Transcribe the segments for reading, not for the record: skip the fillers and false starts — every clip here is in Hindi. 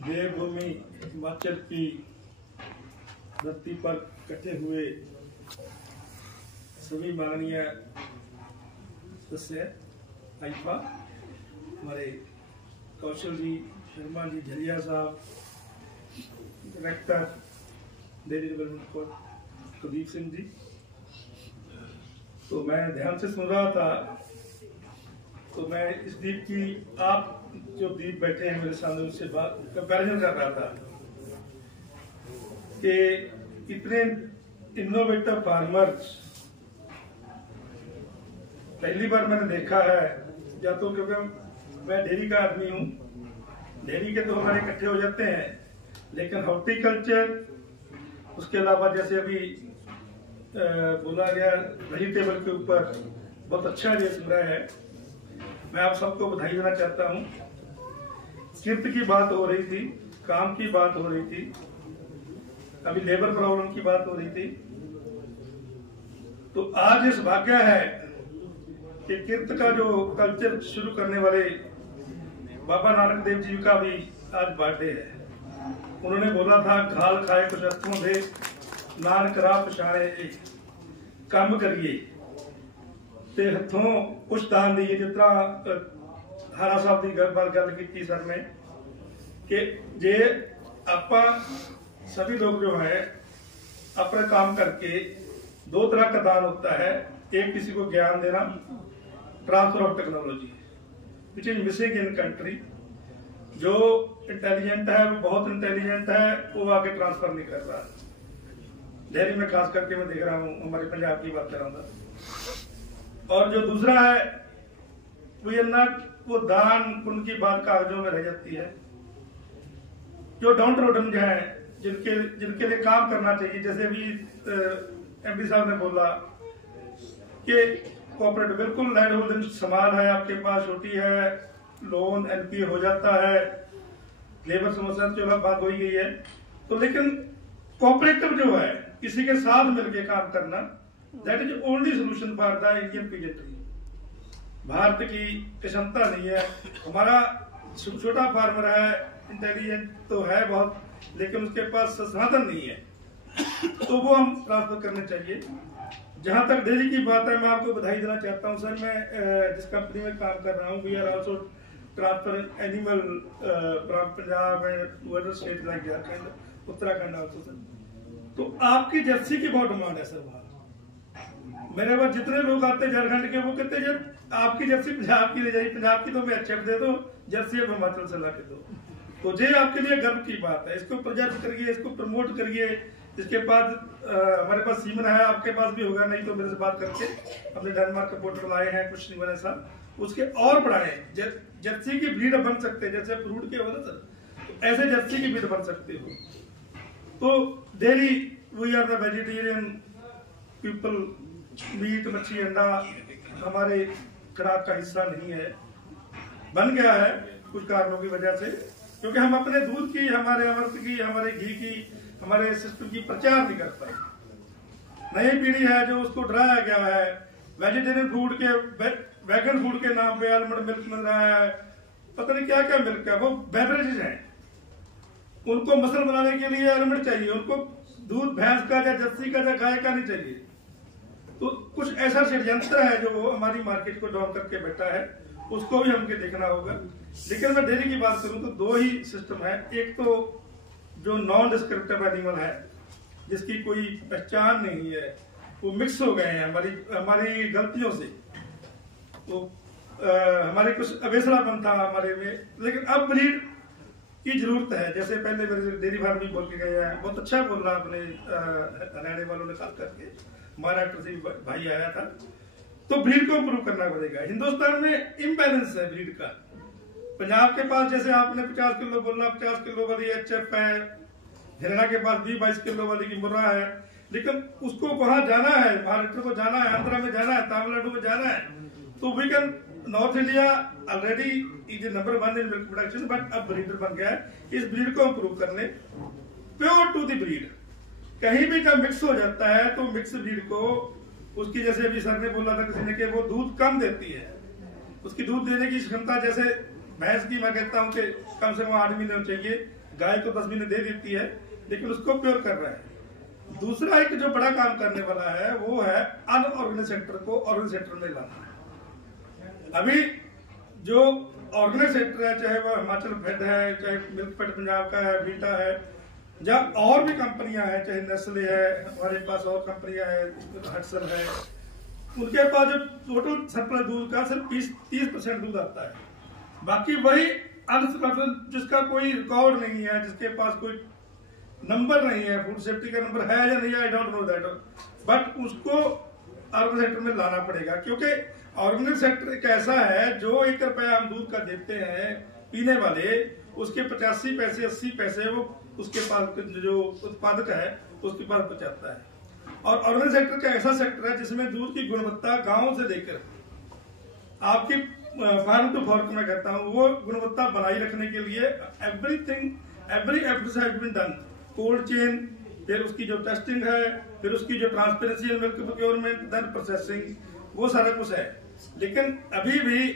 देवभूमि हिमाचल की धरती पर इकट्ठे हुए सभी माननीय सदस्य आईफा, हमारे कौशल जी, शर्मा जी, झलिया साहब, डायरेक्टर डेयरी डेवलपमेंट कोर्ट कुलदीप सिंह जी। तो मैं ध्यान से सुन रहा था, तो मैं इस द्वीप की, आप जो द्वीप बैठे हैं मेरे सामने, उससे बात कंपैरिजन कर रहा था कि इतने इनोवेटिव फार्मर्स पहली बार मैंने देखा है। या तो क्योंकि मैं डेयरी का आदमी हूँ, डेयरी के तो हमारे इकट्ठे हो जाते हैं, लेकिन हॉर्टिकल्चर, उसके अलावा जैसे अभी बोला गया वेजिटेबल के ऊपर बहुत अच्छा रेस मिला है। मैं आप सबको बधाई देना चाहता हूँ। किर्त की बात हो रही थी, काम की बात हो रही थी, अभी लेबर प्रॉब्लम की बात हो रही थी। तो आज इस भाग्य है कि किर्त का जो कल्चर शुरू करने वाले बाबा नानक देव जी का भी आज बर्थडे है। उन्होंने बोला था, खाल खाए कुछ हथों दे, नानक राह पछाणे काम करिए ते हथों कुछ दान दिए। जितना हारा साहब की गल की सर में कि जे आपा सभी लोग जो है अपना काम करके, दो तरह का दान होता है। एक किसी को ज्ञान देना, transfer of technology which is missing in country. जो इंटेलिजेंट है, वो बहुत इंटेलिजेंट है, वो आगे ट्रांसफर नहीं कर रहा। डेयरी में खास करके मैं देख रहा हूँ, हमारे पंजाब की बात कर रहा था। और जो दूसरा है वो ये ना, वो दान उनकी बात कागजों में रह जाती है। जो डाउन रोडन जो है, जिनके लिए काम करना चाहिए, जैसे अभी एमपी साहब ने बोला कि कोऑपरेटिव बिल्कुल लैंड होल्डिंग समान है, आपके पास छोटी है, लोन एनपीए हो जाता है, लेबर समस्या तो बात हो ही गई है। तो लेकिन कोऑपरेटिव जो है, किसी के साथ मिलकर काम करना, that is only solution for the Indian peasantry. Bharat की क्षमता नहीं है। हमारा छोटा फार्मर है, इंटेलिजेंट तो है बहुत, लेकिन उसके पास संसाधन नहीं है, तो वो हम ट्रांसफर करने चाहिए। जहां तक डेयरी की बात है, मैं आपको बधाई देना चाहता हूं सर। मैं जिस कंपनी में काम कर रहा हूं, we are also transfer animal from Punjab and other state like Jharkhand, Uttarakhand also sir. तो आपकी जर्सी की बहुत डिमांड है सर वहां। मेरे पास जितने लोग आते हैं झारखंड के, वो कहते हैं आपकी जर्सी पंजाब की ले जाइए, पंजाब की तो मैं अच्छा दे दो, जर्सी अब हिमाचल से ला के दो। तो ये आपके लिए गर्व की बात है। इसको प्रोजेक्ट करिए, इसको प्रमोट करिए। इसके बाद हमारे पास सीमन है, आपके पास भी होगा, नहीं तो मेरे से बात करके अपने डेनमार्क के पोर्टल आए हैं, कुछ नहीं बने सर, उसके और बढ़ाए। जर्सी की ब्रीड बन सकते हैं, जैसे फ्रूट के हो ना सर, तो ऐसे जर्सी की ब्रीड बन सकते हो। तो dairy, we are the vegetarian people, meat, मच्छी, अंडा हमारे खुराक का हिस्सा नहीं है, बन गया है कुछ कारणों की वजह से, क्योंकि हम अपने दूध की, हमारे अमृत की, हमारे घी की, हमारे सिस्टम की प्रचार नहीं कर पाए। नई पीढ़ी है जो उसको डराया गया है। वेजिटेरियन फूड के, वेगन फूड के नाम पे आलमंड मिल्क मिल रहा है, पता नहीं क्या क्या मिल्क है, वो बेवरेजेस हैं। उनको मसल बनाने के लिए आलमंड चाहिए, उनको दूध भैंस का या जर्सी का या गाय का नहीं चाहिए। तो कुछ ऐसा षड्यंत्र है जो हमारी मार्केट को डाउन करके बैठा है, उसको भी हमको देखना होगा। लेकिन मैं डेयरी की बात करूं तो दो ही सिस्टम है। एक तो जो नॉन डिस्क्रिप्टिव एनिमल है, जिसकी कोई पहचान नहीं है, वो मिक्स हो गए हैं हमारी गलतियों से। तो हमारे कुछ अवेसलापन था हमारे में, लेकिन अब ब्रीड की जरूरत है। जैसे पहले मेरे डेयरी फार्म भी बोल के गए हैं, बहुत अच्छा बोल रहा अपने हरियाणा वालों ने, खास करके महाराष्ट्र से भाई आया था। तो ब्रीड को इम्प्रूव करना पड़ेगा। हिंदुस्तान में इम्बैलेंस है ब्रीड का। पंजाब के पास जैसे आपने 50 किलो बोला, 50 किलो वाली एचएफ है, हरियाणा के पास 20-22 किलो वाली की मुर्रा है, लेकिन उसको वहां जाना है, महाराष्ट्र को जाना है, आंध्रा में जाना है, तमिलनाडु में जाना है। तो we can, north India already is number 1 in milk production, but अब ब्रीडर बन गया है। इस ब्रीड को इम्प्रूव करने, प्योर टू द ब्रीड। कहीं भी जब मिक्स हो जाता है तो मिक्स ब्रीड को, उसकी जैसे अभी सर ने बोला था किसी ने कि वो दूध कम देती है, उसकी दूध देने की क्षमता जैसे भैंस की मैं कहता हूँ कि कम से कम 8 महीने चाहिए, गाय को 10 महीने दे देती है, लेकिन उसको प्योर कर रहा है। दूसरा एक जो बड़ा काम करने वाला है वो है अनऑर्गेनाइज सेक्टर को ऑर्गेनाइज सेक्टर में लाना। अभी जो ऑर्गेनाइज सेक्टर है, चाहे वह हिमाचल फेड है, चाहे मिल्क फेड पंजाब का है, बीटा है, या और भी कंपनियां हैं, चाहे नेस्ले है, हमारे पास और कंपनियां हैं, हटसन है, उनके पास जो टोटल सप्लाई दूध का सिर्फ 30% दूध आता है। बाकी वही अनसप्लाइड जिसका कोई रिकॉर्ड नहीं है, जिसके पास कोई नंबर नहीं है, फूड सेफ्टी का नंबर है या नहीं है, I don't know that, but उसको ऑर्गेनाइज सेक्टर में लाना पड़ेगा। क्योंकि ऑर्गेनाइज सेक्टर एक ऐसा है जो 1 रुपया हम दूध का देते हैं पीने वाले, उसके 85 पैसे 80 पैसे वो उसके पास जो उत्पादक है उसके पास बचाता है। और ऑर्गेनाइज सेक्टर का ऐसा सेक्टर है जिसमें दूध की गुणवत्ता गांव से लेकर आपकी फार्म टू फॉर्क में कहता हूं, वो गुणवत्ता बनाए रखने के लिए every effort has been done. Cold chain, फिर उसकी जो टेस्टिंग है, फिर उसकी जो transparency milk procurement, then processing, वो सारा कुछ है। लेकिन अभी भी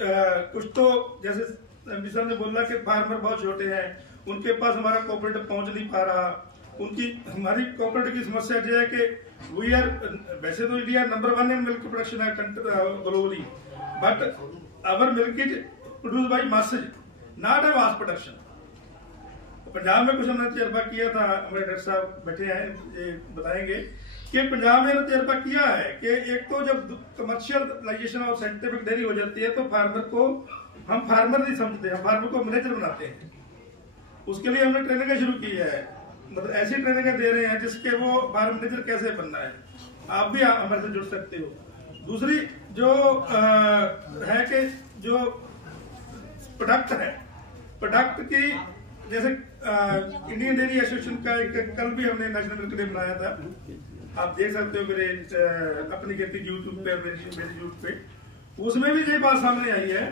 कुछ तो जैसे एमपी साहब ने बोला कि फार्मर बहुत छोटे हैं, उनके पास हमारा कोऑपरेटिव पहुंच नहीं पा रहा। हमारी कोऑपरेटिव की समस्या यह है कि वी आर, वैसे तो India number 1 in milk production है globally, but our milk is produce by masses, not a mass production. Punjab में कुछ हमने तजर्बा किया था, हमारे डॉक्टर साहब बैठे हैं, ये बताएंगे कि पंजाब में तजर्बा किया है कि एक तो जब कमर्शियलाइजेशन और साइंटिफिक डेयरी हो जाती है तो फार्मर को हम फार्मर नहीं समझते, हम फार्मर को मैनेजर बनाते हैं। उसके लिए हमने ट्रेनिंग शुरू की है, मतलब ऐसी ट्रेनिंग दे रहे हैं जिसके वो फार्म मैनेजर कैसे बनना है। आप भी हमारे से जुड़ सकते हो। दूसरी जो है कि जो प्रोडक्ट है, प्रोडक्ट की जैसे इंडियन डेयरी एसोसिएशन का एक कल भी हमने नेशनल मिल्क डे बनाया था, आप देख सकते हो मेरे अपनी खेती यूट्यूब पे, मेरे यूट्यूब पे, उसमें भी ये बात सामने आई है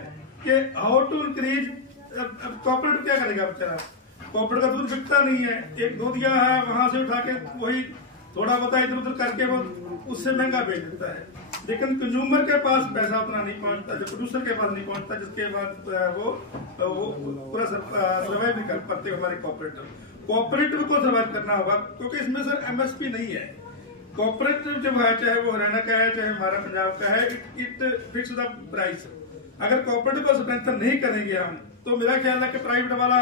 कि हाउ टू इंक्रीज। कॉर्पोरेट क्या करेगा बेचारा, कॉर्पोरेट का दूध बिकता नहीं है, एक दूध दिया है वहां से उठा के वही थोड़ा बहुत इधर उधर करके वो उससे महंगा बेच देता है, लेकिन कंज्यूमर के पास पैसा उतना नहीं पहुंचता, जो प्रोड्यूसर के पास नहीं पहुंचता, जिसके बाद वो पूरा सर्वाइव नहीं कर पाते हमारे कोऑपरेटिव को सर्वाइव करना होगा। क्योंकि इसमें सर एमएसपी नहीं है। कोऑपरेटिव जब है, चाहे वो हरियाणा का है, चाहे हमारा पंजाब का है, इट फिक्स द प्राइस। अगर कोऑपरेटिव को स्ट्रेंथन नहीं करेंगे हम, तो मेरा ख्याल है कि प्राइवेट वाला